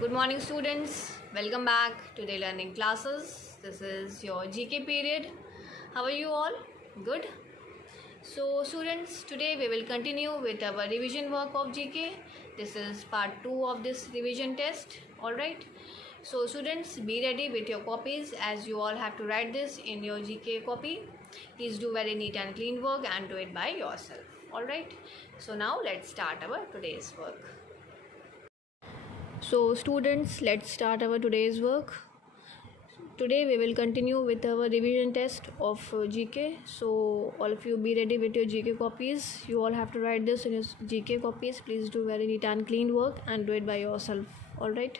Good morning, students. Welcome back to the learning classes. This is your GK period. How are you all? Good. So, students, today we will continue with our revision work of GK. This is part 2 of this revision test. Alright. So, students, be ready with your copies as you all have to write this in your GK copy. Please do very neat and clean work and do it by yourself. Alright. So, now let's start our today's work. So students, let's start our today's work. Today we will continue with our revision test of GK. So all of you be ready with your GK copies. You all have to write this in your GK copies. Please do very neat and clean work and do it by yourself. Alright.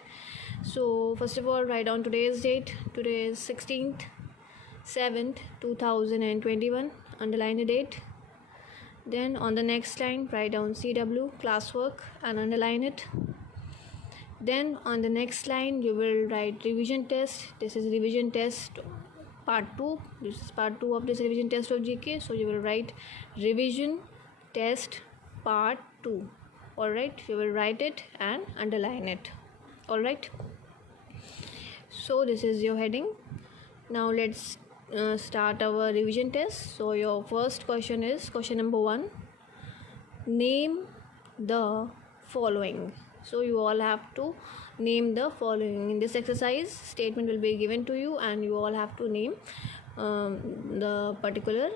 So first of all, write down today's date. Today is 16th 7th 2021. Underline the date. Then on the next line, write down CW classwork and underline it. Then on the next line you will write revision test. This is revision test part 2. This is part 2 of this revision test of GK. So you will write revision test part 2. Alright, you will write it and underline it. Alright. So this is your heading. Now let's start our revision test. So your first question is question number 1. Name the following. So you all have to name the following. In this exercise, statement will be given to you and you all have to name the particular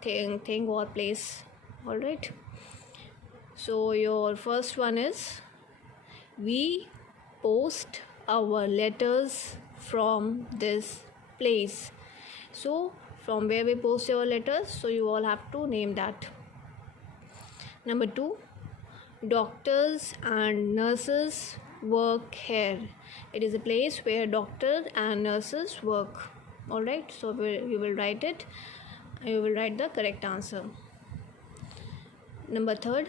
thing or place. Alright. So your first one is, we post our letters from this place. So from where we post our letters, so you all have to name that. Number 2, doctors and nurses work here. It is a place where doctors and nurses work. Alright, so you will write it. You will write the correct answer. Number 3,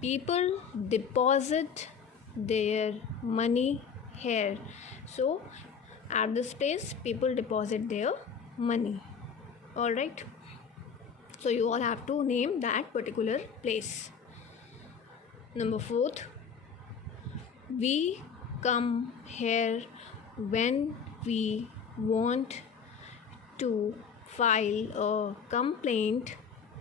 people deposit their money here. So at this place people deposit their money. Alright, so you all have to name that particular place. Number 4, we come here when we want to file a complaint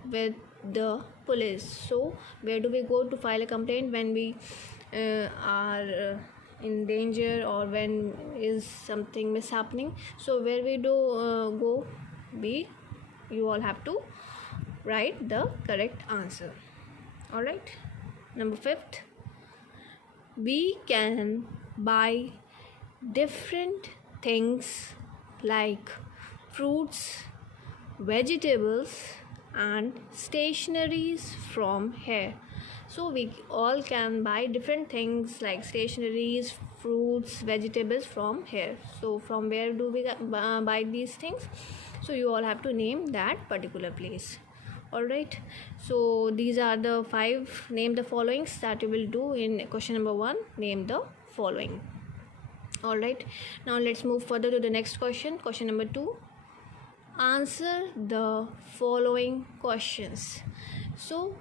with the police. So where do we go to file a complaint? When we are in danger or when is something mishappening. So where we do go, you all have to write the correct answer. Alright. Number 5, we can buy different things like fruits, vegetables and stationeries from here. So we all can buy different things like stationeries, fruits, vegetables from here. So from where do we buy these things? So you all have to name that particular place. Alright, so these are the 5 name the followings that you will do in question number 1. Name the following. Alright, now let's move further to the next question. Question number 2. Answer the following questions. So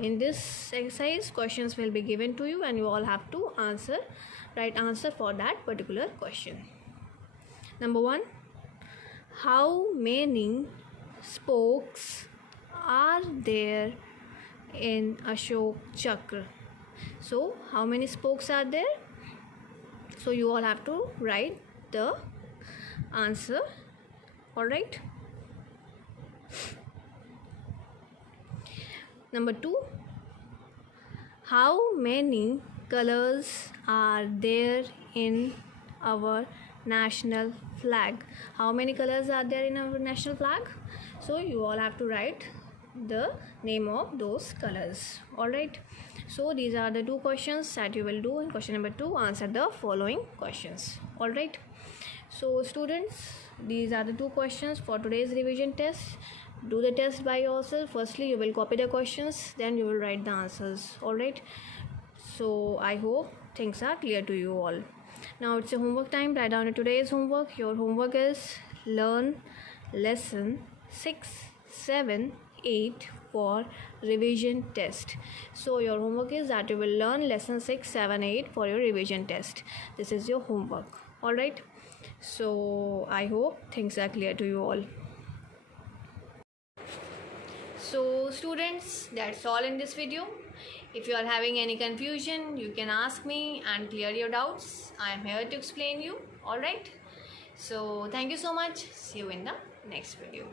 in this exercise, questions will be given to you and you all have to write answer for that particular question. Number 1. How many spokes are there in Ashok Chakra? So how many spokes are there? So you all have to write the answer. Alright. Number 2. How many colors are there in our national flag? How many colors are there in our national flag? So you all have to write the name of those colors. Alright, so these are the 2 questions that you will do in question number 2. Answer the following questions. Alright, so students, these are the 2 questions for today's revision test. Do the test by yourself. Firstly you will copy the questions, then you will write the answers. Alright, so I hope things are clear to you all. Now it's a homework time. Write down today's homework. Your homework is learn lesson 6, 7, 8, for revision test. So your homework is that you will learn lesson 6, 7, 8 for your revision test. This is your homework. Alright, so I hope things are clear to you all. So students, that's all in this video. If you are having any confusion, you can ask me and clear your doubts. I am here to explain you. Alright, so thank you so much. See you in the next video.